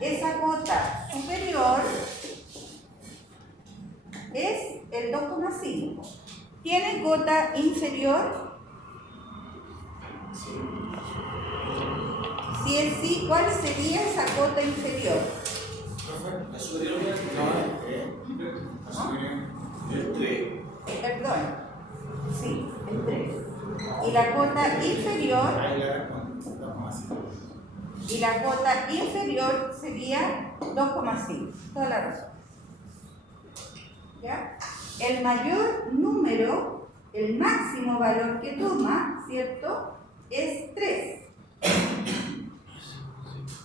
esa cota superior es el 2,5. ¿Tiene cota inferior? Si es sí, ¿cuál sería esa cota inferior? La superior no es la superior el 3. Perdón. Sí, el 3. Y la cota inferior. Y la cuota inferior sería 2,5. Toda la razón. ¿Ya? El mayor número, el máximo valor que toma, ¿cierto? Es 3.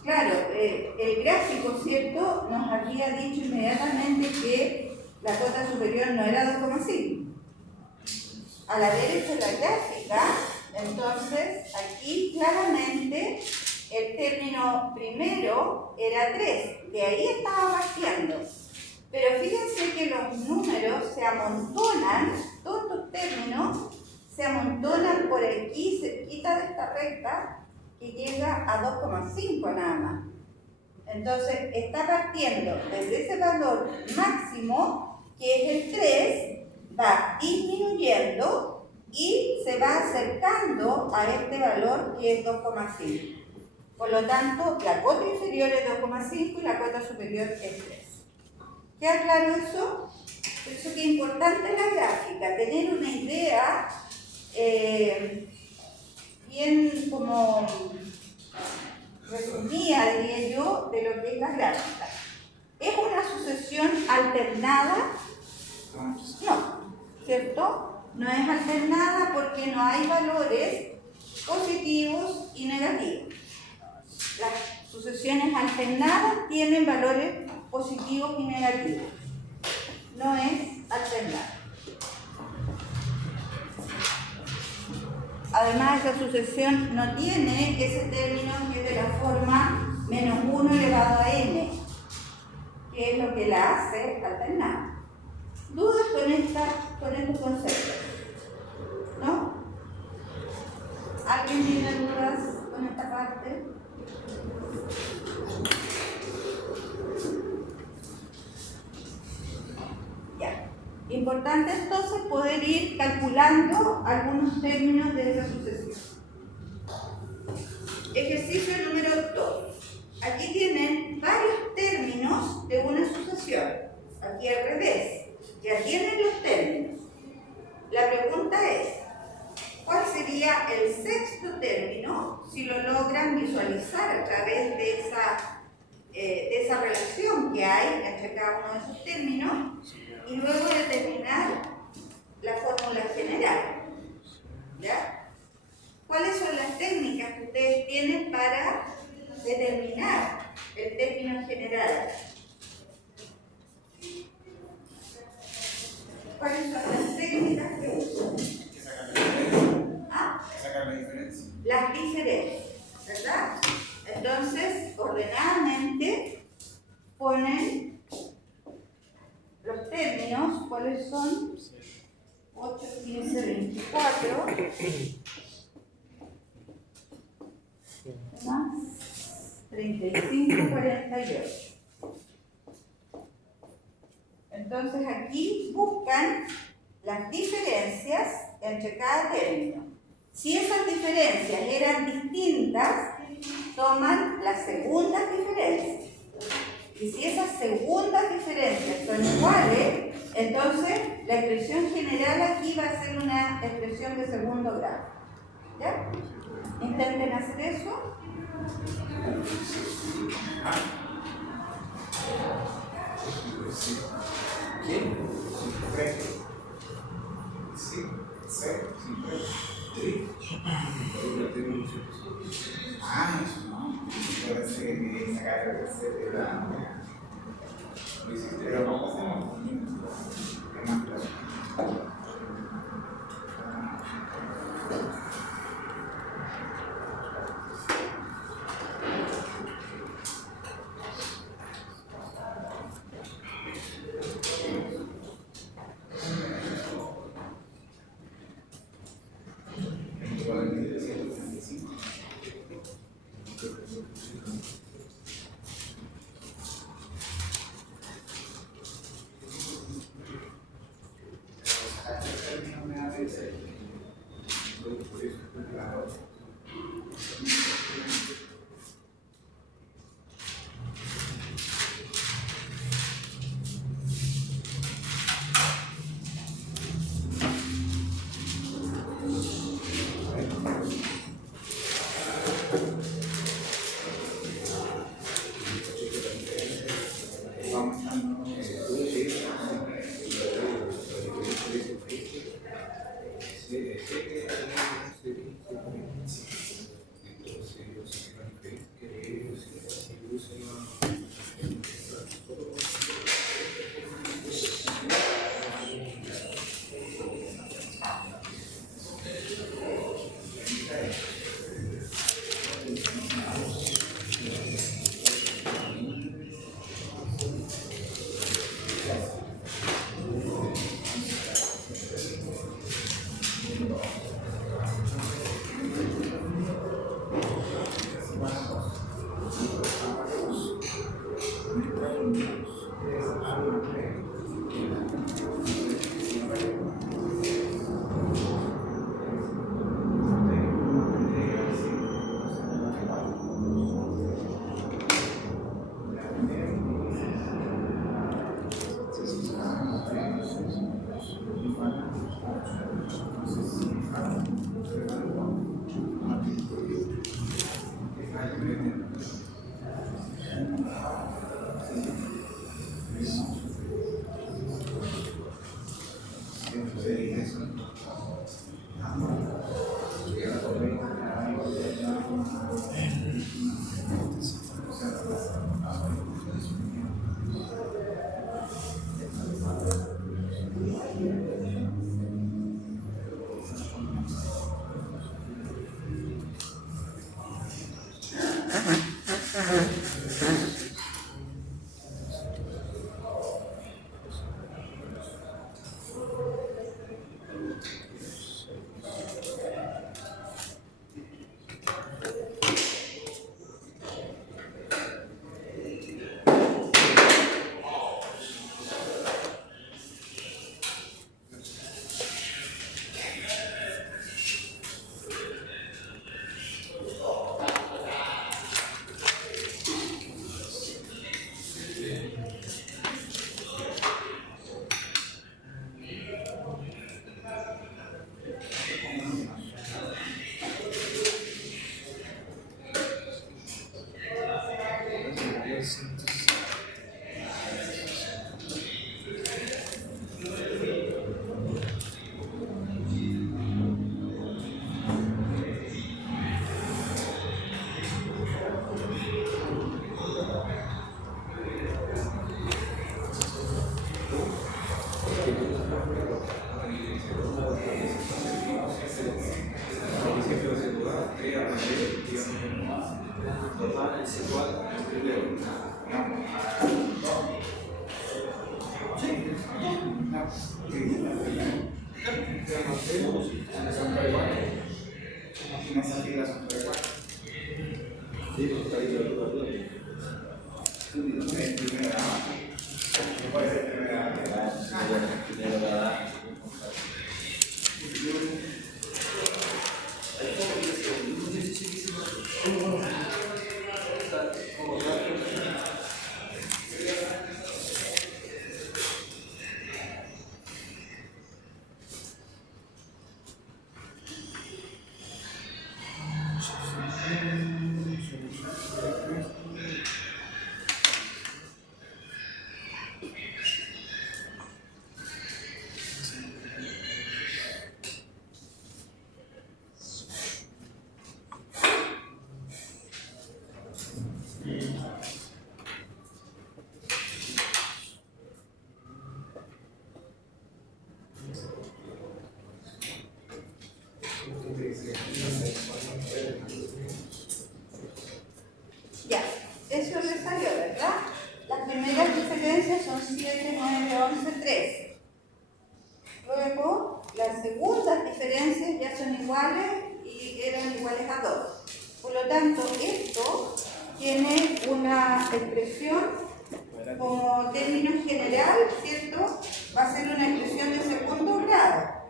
Claro, el gráfico, ¿cierto? Nos había dicho inmediatamente que la cuota superior no era 2,5. Al haber hecho la gráfica, entonces aquí claramente el término primero era 3, de ahí estaba partiendo. Pero fíjense que los números se amontonan, todos los términos se amontonan por aquí, cerquita de esta recta, que llega a 2,5 nada más. Entonces está partiendo desde ese valor máximo, que es el 3, va disminuyendo y se va acercando a este valor que es 2,5. Por lo tanto, la cota inferior es 2,5 y la cota superior es 3. ¿Queda claro eso? Por eso que es importante la gráfica, tener una idea bien como resumida, diría yo, de lo que es la gráfica. ¿Es una sucesión alternada? No, ¿cierto? No es alternada porque no hay valores positivos y negativos. Las sucesiones alternadas tienen valores positivos y negativos. No es alternada. Además, esa sucesión no tiene ese término que es de la forma menos 1 elevado a n, que es lo que la hace alternada. ¿Dudas con estos conceptos? ¿No? ¿Alguien tiene dudas con esta parte? Ya. Importante entonces poder ir calculando algunos términos de esa sucesión. Ejercicio número 2. Aquí tienen varios términos de una sucesión. Aquí al revés. Ya tienen los términos. La pregunta es, ¿cuál sería el sexto término si lo logran visualizar a través de esa relación que hay entre cada uno de esos términos y luego determinar la fórmula general? ¿Ya? ¿Cuáles son las técnicas que ustedes tienen para determinar el término general? ¿Cuáles son las técnicas que usan? Sacar la diferencia. Las diferencias, ¿verdad? Entonces, ordenadamente ponen los términos, ¿cuáles son? 8, 15, 24 más 35, 48. Entonces aquí buscan las diferencias entre cada término. Si esas diferencias eran distintas, toman las segundas diferencias. Y si esas segundas diferencias son iguales, entonces la expresión general aquí va a ser una expresión de segundo grado. ¿Ya? Intenten hacer eso. ¿Quién? Sí, sí, sí. Ah, eso no. Yo pensé que me sacar la tercera. Lo hiciste, pero no pasemos. Es más claro. Ya, eso le salió, ¿verdad? Las primeras diferencias son 7, 9, 11, 13. Luego, las segundas diferencias ya son iguales y eran iguales a 2. Por lo tanto, esto tiene una expresión como término general, ¿cierto? Va a ser una expresión de segundo grado.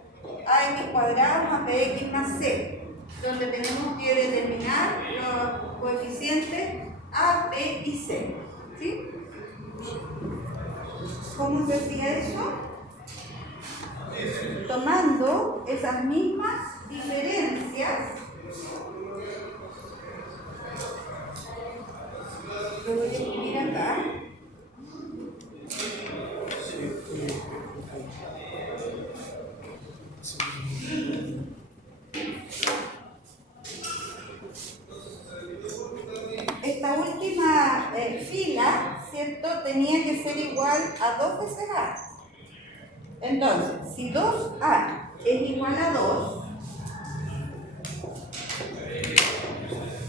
AX cuadrado más BX más C, donde tenemos que determinar los coeficientes A, B y C. ¿Sí? ¿Cómo se hacía eso? Tomando esas mismas diferencias, lo voy a escribir acá. Esta última fila, ¿cierto?, tenía que ser igual a 2 veces A. Entonces, si 2A es igual a 2,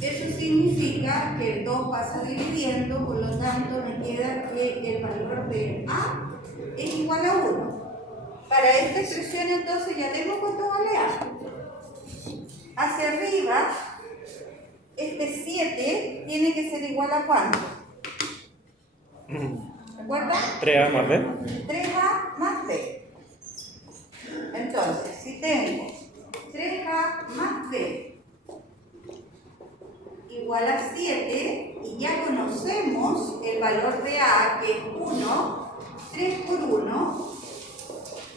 eso significa que el 2 pasa dividiendo, por lo tanto me queda que el valor de A es igual a 1. Para esta expresión entonces ya tengo cuánto vale A. Hacia arriba, este 7 tiene que ser igual a ¿cuánto? ¿Recuerda? 3A más B. 3A más B. Entonces, si tengo 3A más B igual a 7 y ya conocemos el valor de A, que es 1, 3 por 1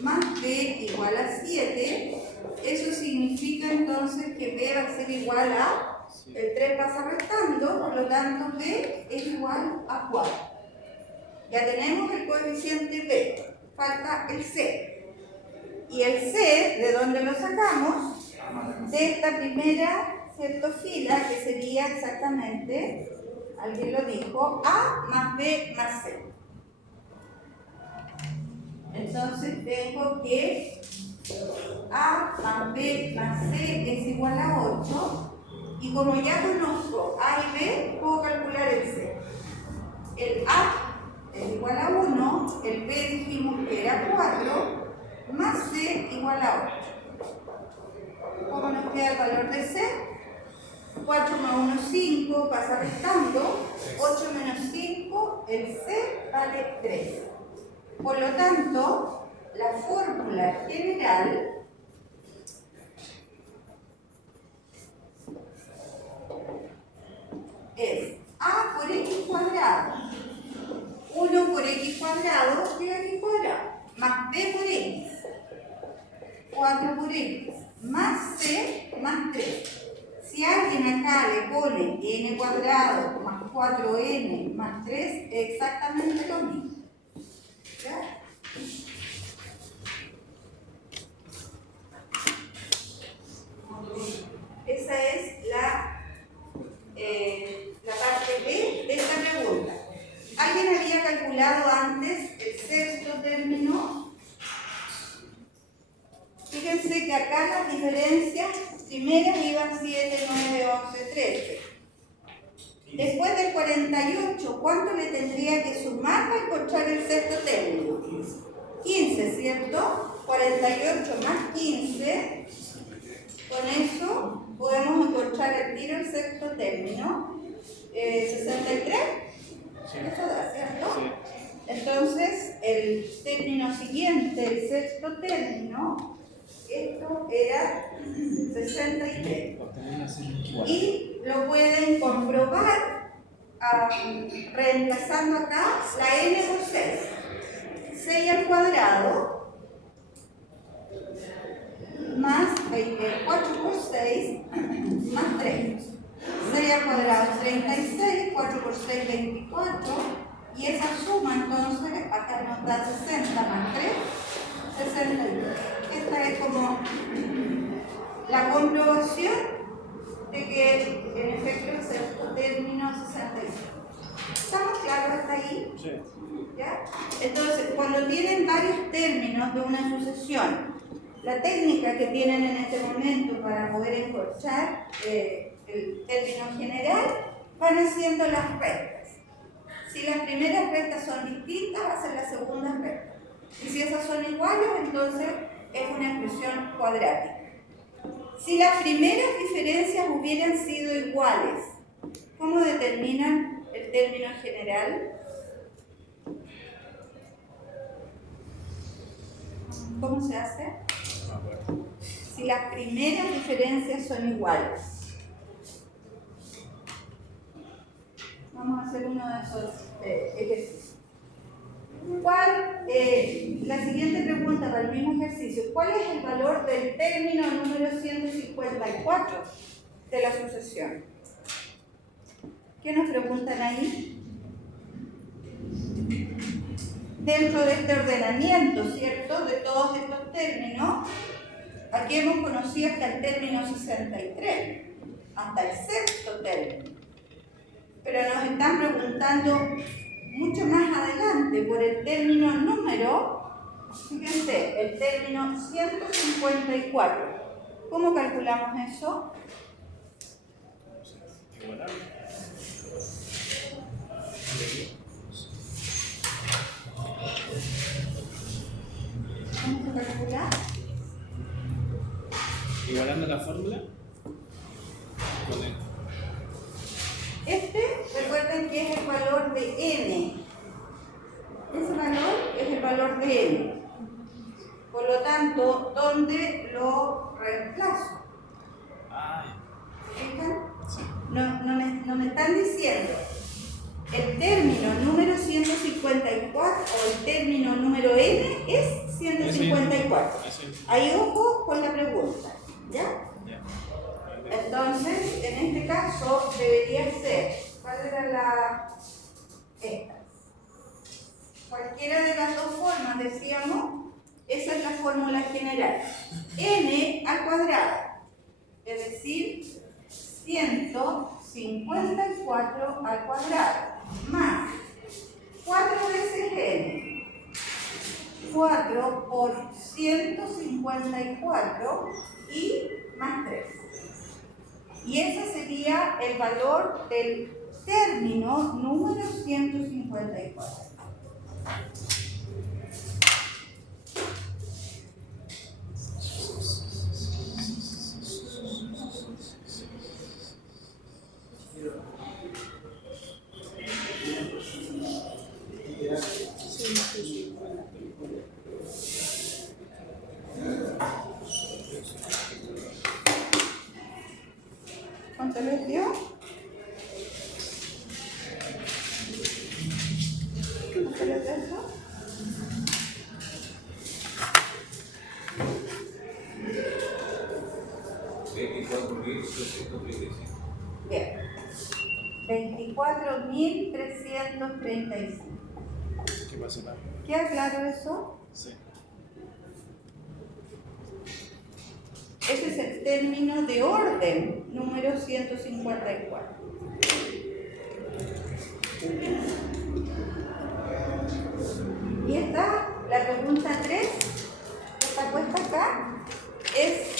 más B igual a 7, eso significa entonces que B va a ser igual a, el 3 pasa restando, por lo tanto B es igual a 4. Ya tenemos el coeficiente B, falta el C. Y el C, ¿de dónde lo sacamos? De esta primera, ¿cierto?, fila, que sería exactamente, alguien lo dijo, A más B más C. Entonces tengo que A más B más C es igual a 8 y como ya conozco A y B, puedo calcular el C. El A es igual a 1, el B dijimos que era 4, más C igual a 8. ¿Cómo nos queda el valor de C? 4 más 1, 5, pasa restando, 8 menos 5, el C vale 3. Por lo tanto, la fórmula general es A por X cuadrado, 1 por X cuadrado de X cuadrado, más B por X, 4 por X, más C más 3. Si alguien acá le pone n cuadrado más 4n más 3, es exactamente lo mismo. ¿Ya? Esa es la parte B de esta pregunta. ¿Alguien había calculado antes el sexto término? Fíjense que acá las diferencias primeras iban 7, 9, 11, 13. Después del 48, ¿cuánto le tendría que sumar para encontrar el sexto término? 15, ¿cierto? 48 más 15. Con eso podemos encontrar el tiro el sexto término. 63. Eso da, ¿cierto? Entonces, el término siguiente, el sexto término, esto era 63. Y lo pueden comprobar reemplazando acá la n por 6. 6 al cuadrado más 4 por 6 más 3. 6 al cuadrado es 36, 4 por 6 24. Y esa suma entonces acá nos da 60 más 3, 62. Esta es como la comprobación de que en efecto el sexto término 66. ¿Estamos claros hasta ahí? Sí. ¿Ya? Entonces, cuando tienen varios términos de una sucesión, la técnica que tienen en este momento para poder encontrar el término general, van haciendo las rectas. Si las primeras rectas son distintas, va a ser la segunda recta. Y si esas son iguales, entonces es una expresión cuadrática. Si las primeras diferencias hubieran sido iguales, ¿cómo determinan el término general? ¿Cómo se hace? Si las primeras diferencias son iguales. Vamos a hacer uno de esos ejercicios. La siguiente pregunta para el mismo ejercicio. ¿Cuál es el valor del término número 154 de la sucesión? ¿Qué nos preguntan ahí? Dentro de este ordenamiento, ¿cierto? De todos estos términos, aquí hemos conocido hasta el término 63, hasta el sexto término. Pero nos están preguntando mucho más adelante por el término número, fíjense, el término 154. ¿Cómo calculamos eso? ¿Cómo se calcula? Igualando la fórmula con el... Recuerden que es el valor de n. Ese valor es el valor de n. Por lo tanto, ¿dónde lo reemplazo? ¿Fijan? No me están diciendo el término número 154 o el término número n es 154. Ahí ojo con la pregunta, ¿ya? Entonces, en este caso debería ser, ¿cuál era esta? Cualquiera de las dos formas, decíamos, esa es la fórmula general. N al cuadrado, es decir, 154 al cuadrado, más 4 veces n. 4 por 154 y más 3. Y esa sería sería el valor del término número 154. ¿Cuánto les dio? ¿Cuánto les dio eso? Bien. 24.335. ¿Qué pasa acá? ¿Queda claro eso? Sí. Ese es el término de orden número 154. Y esta, la pregunta 3, que está puesta acá, es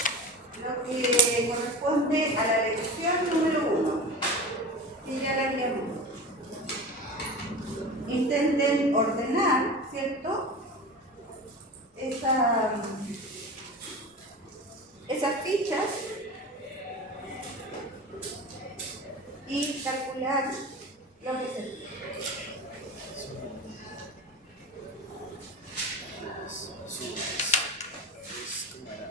lo que corresponde a la lección número 1, que ya la habíamos. Intenten ordenar, ¿cierto? Esas fichas y calcular lo que se tiene. ¿Cómo era?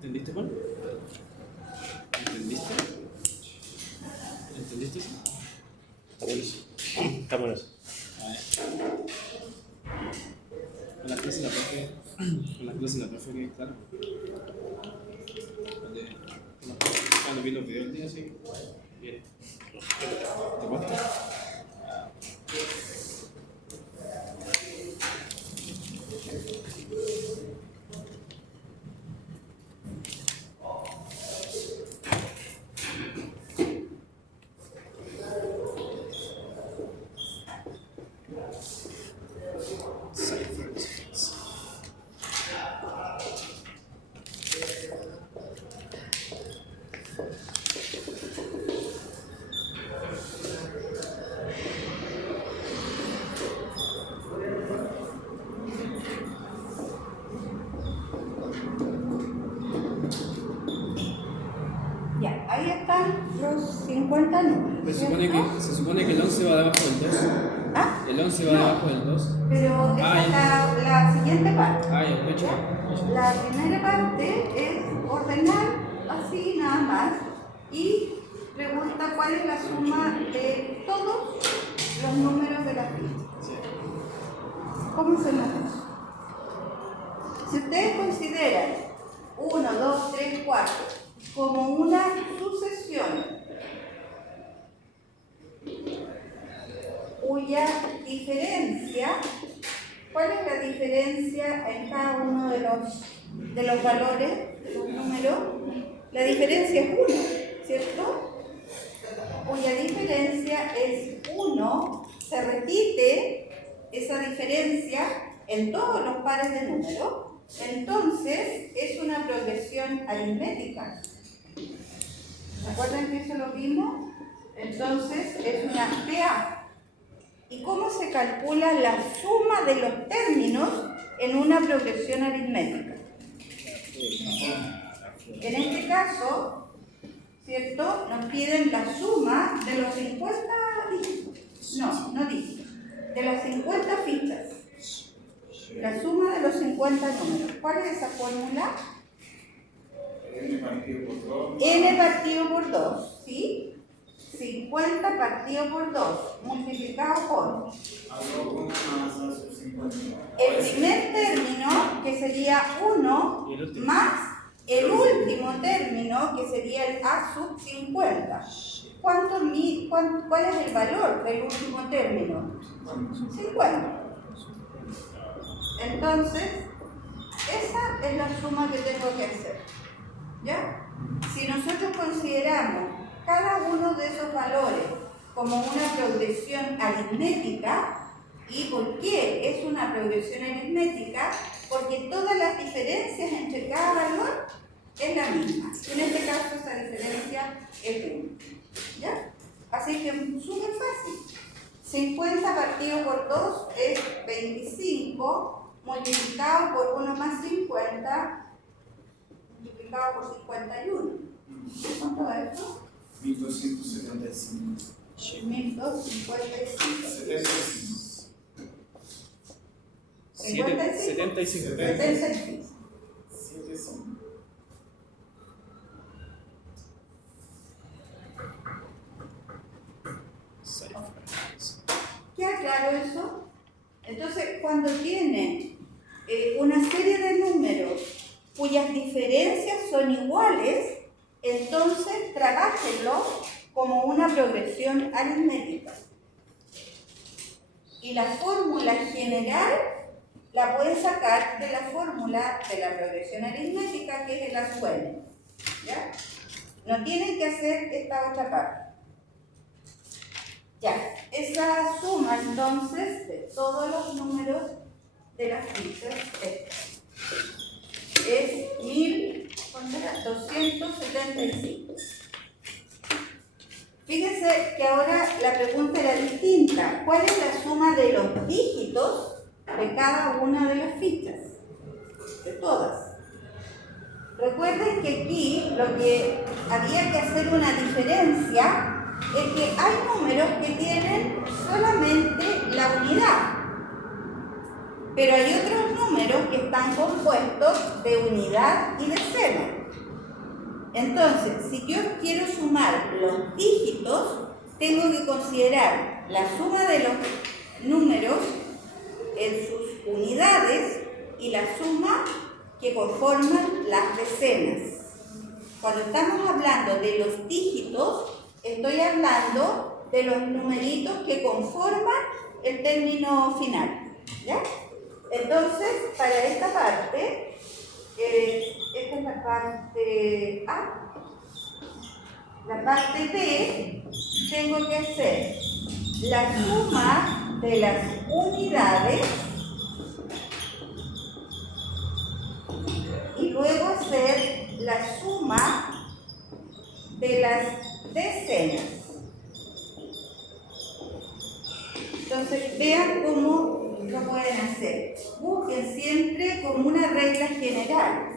¿Entendiste, Juan? ¿Entendiste? ¿Entendiste? Está buenísimo. Está bueno eso. Con la clase la profe, que claro. Cuando vi los videos el día, sí. Bien. ¿Te gusta? Ya, ahí están los 50 números. Se supone que el 11 va debajo del 2. ¿Ah? El 11 va No. debajo del 2. Pero esa es la siguiente parte. Ah, ya, de hecho. La primera parte es ordenar así nada más y pregunta cuál es la suma de todos los números de la ficha. ¿Cómo se nota eso? Si ustedes consideran 1, 2, 3, 4 como una sucesión cuya diferencia, ¿cuál es la diferencia en cada uno de los valores, de los números? La diferencia es 1, ¿cierto? Cuya diferencia es 1, se repite esa diferencia en todos los pares de números, entonces es una progresión aritmética. ¿Se acuerdan que eso lo vimos? Entonces es una PA. ¿Y cómo se calcula la suma de los términos en una progresión aritmética? En este caso, ¿cierto? Nos piden la suma de los 50 dígitos. No dígitos. De las 50 fichas. La suma de los 50 números. ¿Cuál es esa fórmula? N partido por 2. N partido por 2, ¿sí? 50 partido por 2, multiplicado por Hago 1 más hace 50. el primer término, que sería 1, más el último término, que sería el A sub 50. ¿Cuál es el valor del último término? 50. Entonces, esa es la suma que tengo que hacer. ¿Ya? Si nosotros consideramos cada uno de esos valores como una progresión aritmética. ¿Y por qué es una progresión aritmética? Porque todas las diferencias entre cada valor es la misma. En este caso esa diferencia es 1. ¿Ya? Así que es súper fácil. 50 partido por 2 es 25, multiplicado por 1 más 50, multiplicado por 51. ¿Cuánto es esto? 1275. 1255. 75. 75. ¿Queda claro eso? Entonces, cuando tienen una serie de números cuyas diferencias son iguales, entonces trabájenlo como una progresión aritmética. Y la fórmula general la pueden sacar de la fórmula de la progresión aritmética, que es el A sub n. ¿Ya? No tienen que hacer esta otra parte. Ya, esa suma entonces de todos los números de las fichas es 1275. Fíjense que ahora la pregunta era distinta. ¿Cuál es la suma de los dígitos de cada una de las fichas? De todas. Recuerden que aquí lo que había que hacer una diferencia es que hay números que tienen solamente la unidad, pero hay otros números que están compuestos de unidad y de seno. Entonces, si yo quiero sumar los dígitos, tengo que considerar la suma de los números en sus unidades y la suma que conforman las decenas. Cuando estamos hablando de los dígitos, estoy hablando de los numeritos que conforman el término final. ¿Ya? Entonces, para esta parte, esta es la parte A. La parte B, tengo que hacer la suma de las unidades y luego hacer la suma de las decenas. Entonces, vean cómo lo pueden hacer. Busquen siempre como una regla general.